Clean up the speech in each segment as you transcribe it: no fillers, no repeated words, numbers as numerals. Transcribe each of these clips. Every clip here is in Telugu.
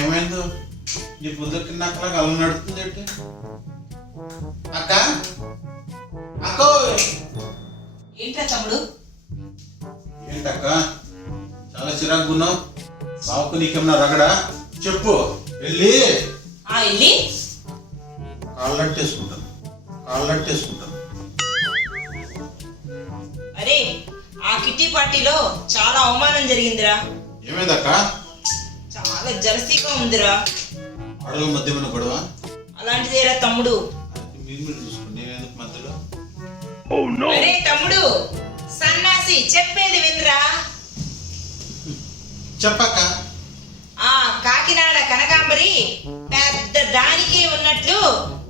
ఏమైందో నీ బుద్ధకి నాకు అలా నడుతుంది ఏంటి అక్క అక్క ఏంట్రా తమ్ముడు? ఏంటక్క చాలా చిరాకున్నావు బావుకు నీకేమన్నా రగడా చెప్పు వెళ్ళి వెళ్ళి కాళ్ళట్టేసుకుంటాను అరే ఆ కిట్టి పార్టీలో చాలా అవమానం జరిగిందిరా. ఏమైందక్క? చాలా జలసీగా ఉందిరా. ఆడల మధ్య మన గొడవ అలాంటిదేరా తమ్ముడు. మీరు చూసుకోండి నేనెందుకు మధ్యలో? అరే తమ్ముడు సన్నాసి చెప్పేది వినరా. చెప్పక్క. ఆ కాకినాడ కనకాంబరి పెద్ద దానికే ఉన్నట్లు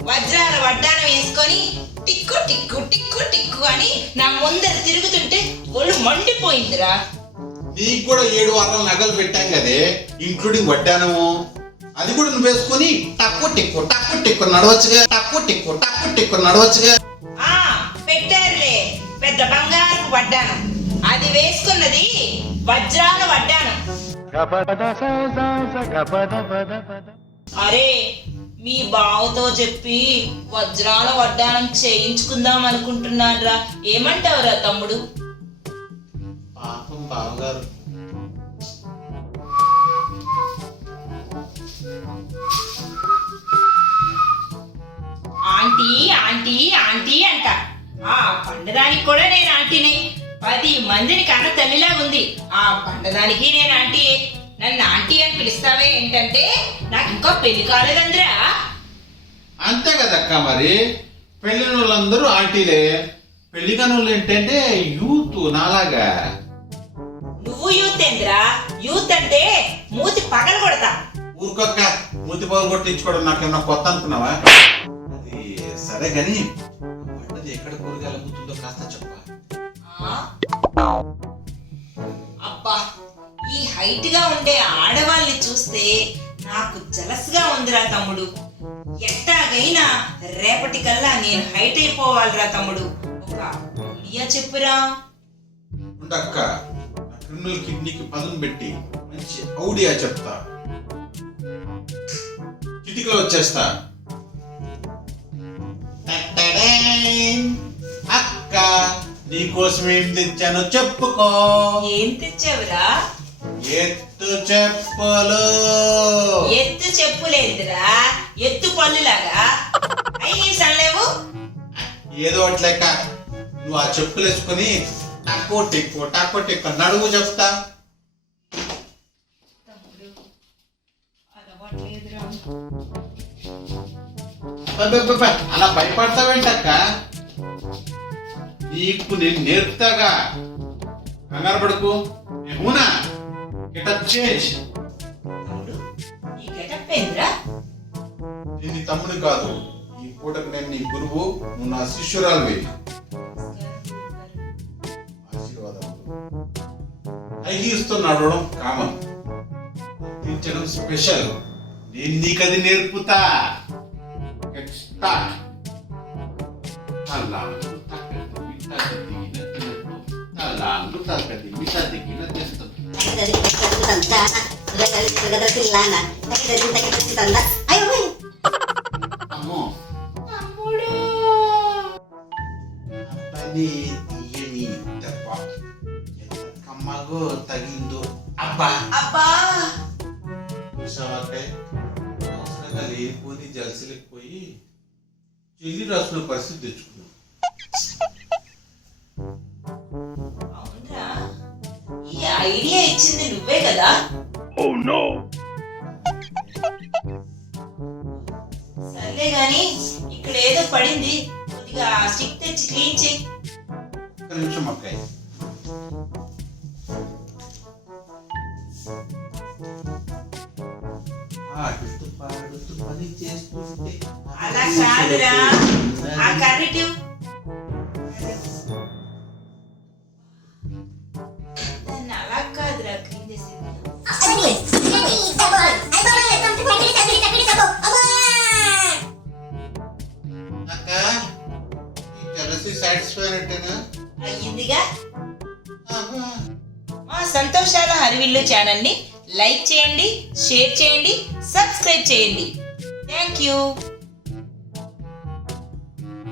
వజ్రాల వడ్డానం వేసుకొని టిక్కు టిక్కు టిక్కు టిక్కు అని నా ముందర తిరుగుతుంటే ఒళ్ళు మండిపోయిందిరా. నీకు కూడా 7 వారాల నగలు పెట్టాం కదే ఇంక్లూడింగ్ వడ్డానము అది కూడా నువ్వు వేసుకొని టక్కు టిక్కు నడవచ్చుగా ఆ పెట్టారులే పెద్ద బంగారు వడ్డానం. అది వేసుకున్నది వజ్రాల వడ్డానం. అరే మీ బావతో చెప్పి వజ్రాల వడ్డానం చేయించుకుందాం అనుకుంటున్నానురా. ఏమంటావురా తమ్ముడు? పాపం బావగారు ఆంటీ ఆంటీ ఆంటీ అంట. ఆ పండదానికి కూడా నేను ఆంటీనే. 10 మందిని కన్న తల్లిలా ఉంది. ఆ పండదానికి నేను ఆంటీయే. నన్ను ఆంటీ అని పిలుస్తావే ఏంటంటే నాకు ఇంకా పెళ్లి కాలేదందిరా. అంతే కదక్క మరి పెళ్ళిన వాళ్ళందరూ ఆంటీలే పెళ్లి కాని వాళ్ళు ఏంటంటే యూత్ నాలాగా. నువ్వు యూత్ ఏందిరా? యూత్ అంటే మూతి పగల కొడతా. ఊరుకొక్క మూతి పగలు కొట్టించుకోవడం నాకేమన్నా కొత్త అనుకున్నావా? అది సరే గాని పంటది ఎక్కడ కూరగాయలు అమ్ముతుందో కాస్త చెప్పా. అబ్బా ఈ హైట్ గా ఉండే ఆడవాళ్ళని చూస్తే నాకు జలస్గా ఉందిరా తమ్ముడు. ఎట్టాగైనా రేపటి కల్లా నేను హైట్ అయిపోవాలిరా తమ్ముడు. ఒక ఐడియా చెప్పురా. ఉండక్క నా క్రిమినల్ కిడ్నీకి పదును పెట్టి మంచి ఔడియా చెప్తా. చిటికలో వచ్చేస్తా. అక్క నీకోసం ఏం తెచ్చానో చెప్పుకో. ఏం తెచ్చావురా? ఎత్తు చెప్పులు. ఎత్తు చెప్పులేదురా ఎత్తు పళ్ళులాగా అయ్యి సన్లేవు. ఏదో అట్లేక నువ్వు ఆ చెప్పులు వేసుకుని టక్కు టిక్కు నడువు చెప్తా. అలా భయపడతావేంటక్క? నీకు నేను నేర్పుతాగా కంగారు పడుకు. అవునా గెటప్ చేంజ్. ఈ గెటప్ ఏంద్రా? నేను నీ తమ్ముడు కాదు. ఈ పూటకు నేను నీ గురువు, నువ్వు నా శిష్యురాలువి. ఆశీర్వాదాలు. ఐగిస్తూ నడవడం కామన్, తీర్చడం స్పెషల్. నేను నీకది నేర్పుతా. Get start. అమ్మో తమ్ముడు తీయని దెబ్బ ఎంత కమ్మగో తగిందో. అబ్బా అబ్బా చూసావాకాయ అవసరంగా లేనిపోని జలసిలేకపోయి చెల్లి రాసుకున్న పరిస్థితి తెచ్చుకున్నాం. అవునరా ఈ ఐడియా ఇచ్చింది నువ్వే కదా? సర్లే గాని ఇక్కడ ఏదో పడింది, కొద్దిగా స్టిక్ తెచ్చి క్లీన్ చేయి. ఒక్క నిమిషం అక్కాయ. ఆడుతూ పాడుతూ పని చేస్తుంటే అలా కాదురా ఆ కర్రీటి దాన్ని అలా కాదురా క్లీన్ చేసి. అక్క జలసి సాటిస్ఫై అయినట్టేనా? అయ్యిందిగా. మా సంతోషాల హరివిల్లు ఛానల్ ని లైక్ చేయండి, షేర్ చేయండి, సబ్స్క్రైబ్ చేయండి. Thank you.